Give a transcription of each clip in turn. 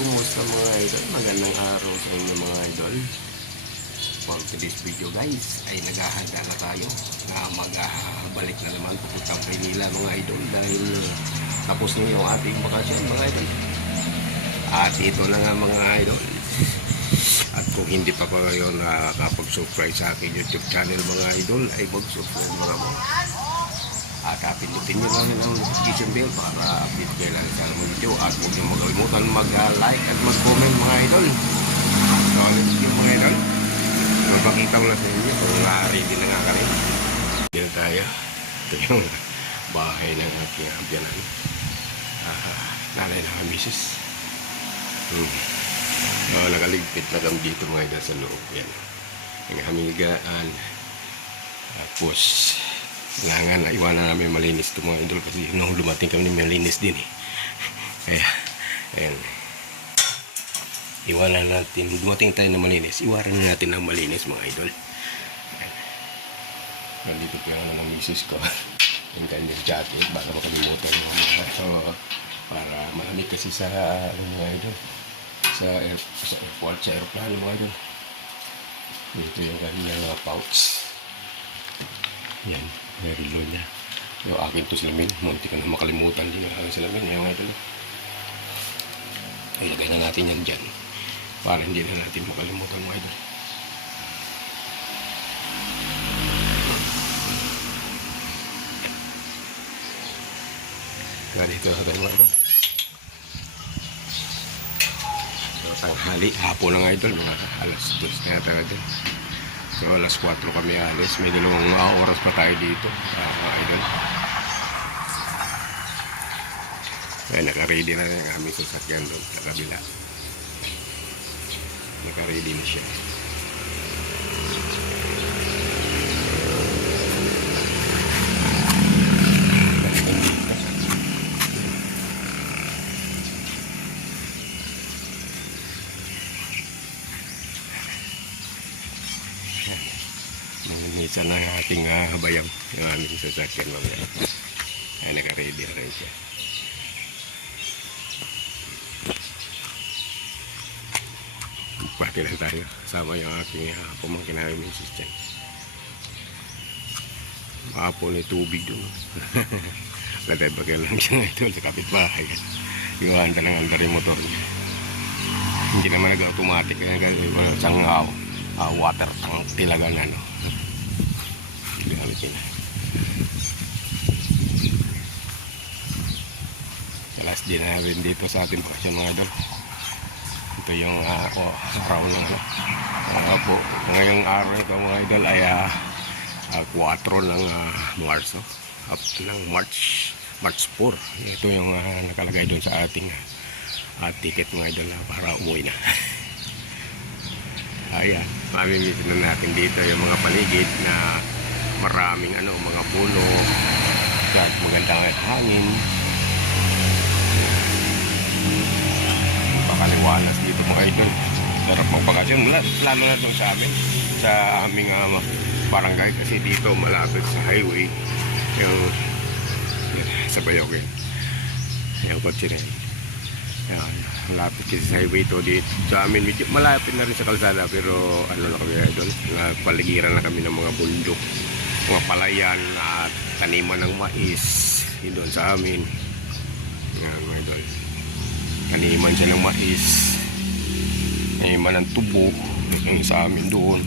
kumusta mga idol? Magandang araw sa inyo mga idol. For today's video guys, ay naghahanda na tayo na magbalik na naman pupuntang Maynila mga idol dahil tapos na yung ating bakasyon mga idol. At ito na nga mga idol. At kung hindi pa kayo nakakapag-subscribe sa aking YouTube channel mga idol, ay mag-subscribe mga at pindutin nyo lang ang notification bell para update kayo lang sa video. At huwag nyo magalimutan mag-like at mag-comment mga idol. So, yung mga idol, magpakita ko lang sa inyo kung ready na nga kami. Yan tayo. Ito yung bahay ng aking abyanan. Nanay na misis. Nakaligpit na kami dito mga idol sa loob. Yan. Yung hamigaan. Tapos kailangan na iwanan namin malinis ito mga idol kasi nung dumating kami malinis din eh. Kaya ayan, iwanan natin, dumating tayo na malinis, iwanan natin na malinis mga idol. Ayan. Nandito po yung ng misis ko yung kanyang jacket baka makalimutan yung mga so, para malamig kasi sa mga idol sa airport, sa aeroplano mga idol. Dito yung kanyang pouch. Yan, may relo niya. Yung akin to salamin, munti ka na makalimutan din ang aking salamin. Yung idol. Ilagay na natin yan dyan para hindi na natin makalimutan mga idol. Kaya dito na tayo mga idol. So, tanghali, hapon ng idol, mga alas 2 kaya tayo dyan. So alas 4 kami alis. May dalawang oras pa tayo dito mga idol. Kaya naka-ready na rin ang aming sasakyan doon sa kabila. Naka-ready na siya. Isa na ang ating habayang yung aming sasakyan mamaya. Ay naka-ready na rin siya. Pati na tayo sama yung aking pumangkin na aming system. Maapon ni tubig doon. Latay bagay lang siya ito sa kapitbahay. Yung handa ng andar yung motor niya. Hindi naman nag-automatic isang water tank tilagan na no. Last day na rin dito sa ating bakasyon mga idol. Ito yung araw ng po. Ngayong araw ito mga idol ay 4 ng Marso up ng March 4. Ito yung nakalagay doon sa ating ticket mga idol para umuwi na. Ayan, mamimitin na natin dito yung mga paligid na maraming mga puno at magandang hangin. Pakaliwanas dito mga idol. Sarap magpakasyon lalo na doon sa amin sa aming barangay kasi dito malapit sa highway yung sa Bayokin yung kotse rin. Malapit kasi sa highway to dito sa amin. Medyo malapit na rin sa kalsada pero na kami idol, nagpaligiran na kami ng mga bundok, mga palayan at taniman ng mais yun doon sa amin. Yan mga idol, taniman siya ng mais, taniman ng tubo yung sa amin doon.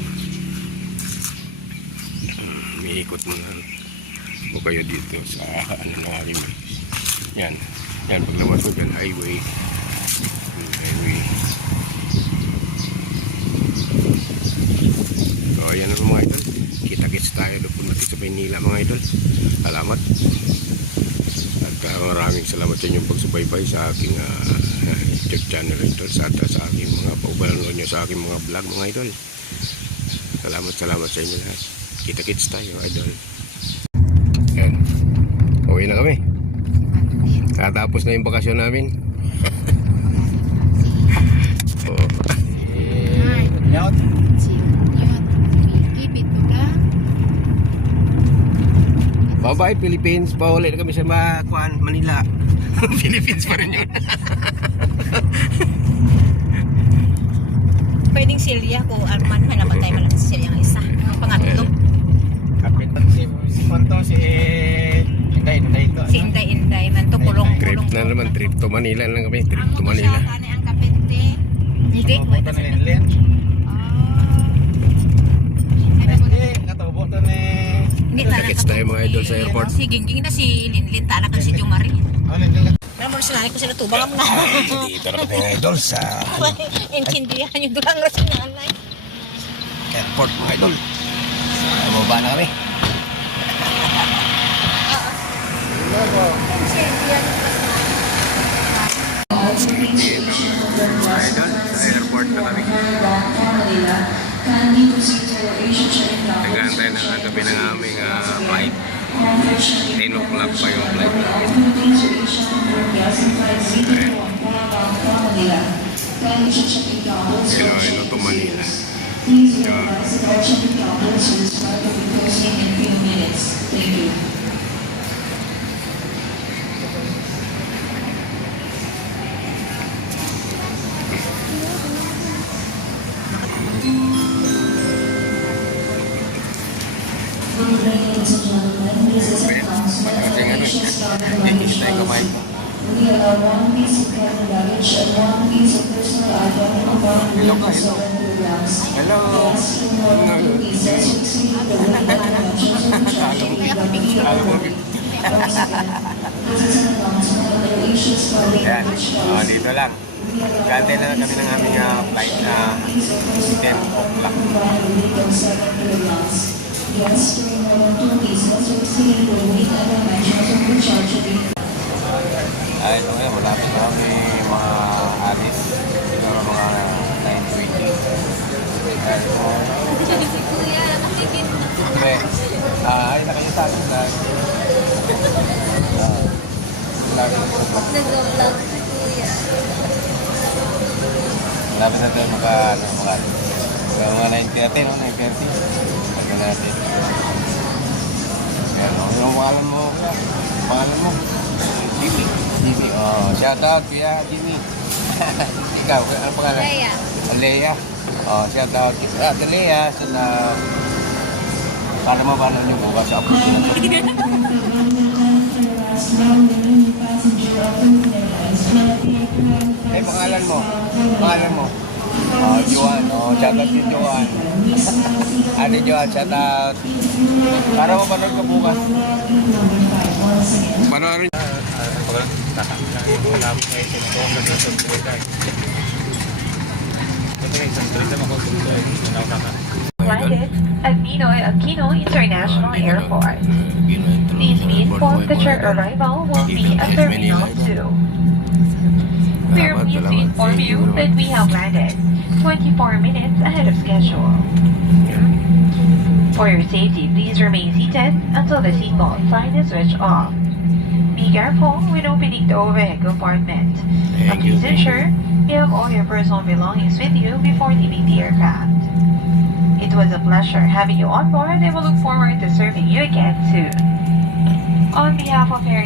May ikot mo na kayo dito sa na rin. Yan paglabas ko dyan highway. So ayan na mga idol, kita-kits tayo doon natin sa Maynila mga idol. Salamat at maraming salamat sa inyong pagsubaybay sa aking YouTube channel idol, sa aking mga paubanood nyo sa aking mga vlog mga idol. Salamat sa inyo lahat. Kita-kits tayo idol. Ayan, uwi na kami. Katapos na yung bakasyon namin. Bye-bye Philippines. Paulit na kami sa Manila. Philippines pa rin yun. Cecilia ko, man, namatay man lang si Cecilia ang isa. Ang pangatlo. Kapitan si Ponto, si Inday ito. Si Inday, man to, kulong. Trip na naman, trip to Manila lang kami. Trip to Manila. Ang kapente. Hindi, Katubo to ni Inlen. Hindi, katubo to ni... Nakits tayo mga idol sa airport. Si Gingging na si Linlin, tala ka si Jumari. Oh, Linlen. Pero mo sinanay ko sila tubang mo na. Dito na kami idol sa Intindihan yung dulang rasin na anay. airport mga idol. Bumaba na kami. Idol, sa airport na kami. Nag-aantay na ang gabi ng aming flight. 10 o'clock pa yung flight namin. Iloilo to Manila. Hindi tayo kumain. We allow one piece of carry luggage and one piece of personal item among the 7 kilograms. Hello. Guests who more than 2 pieces receive the weight dimensions of the charging luggage. Once again, this is an announcement of the Asia's carrying Yan. luggage Dito lang. Kante na kami ng aming flight na 10 o'clock. combined weight of 7 kilograms. Guests carrying more than 2 pieces receive the weight and dimensions of the charging. Ay, ito ngayon, malapit na kami mga alis. Siguro mga 9:20. Hindi. Ay, nakayasali na. Nag-vlog si Kuya. Malapit na tayo mga 9:30, no? 9:30. Pagka natin. Yan, yung pangalan mo. Jimmy. Oh, shout out kuya Jimmy. Ikaw, ano pangalan? Leia. Leia. Oh, shout out. Leia, sana para mabalo niyo bukas ako. Ay, pangalan mo. Oh, Joan. Oh, shout out kay Joan. Ano Joan, shout out. Para mabalo ka bukas. Panoorin. Landed at Ninoy Aquino International Airport. Please be informed that your arrival will be at Terminal 2. We are pleased to inform you that we have landed 24 minutes ahead of schedule. For your safety, please remain seated until the seatbelt sign is switched off. Be careful when opening the overhead compartment. And please ensure you have all your personal belongings with you before leaving the aircraft. It was a pleasure having you on board and we look forward to serving you again soon. On behalf of Air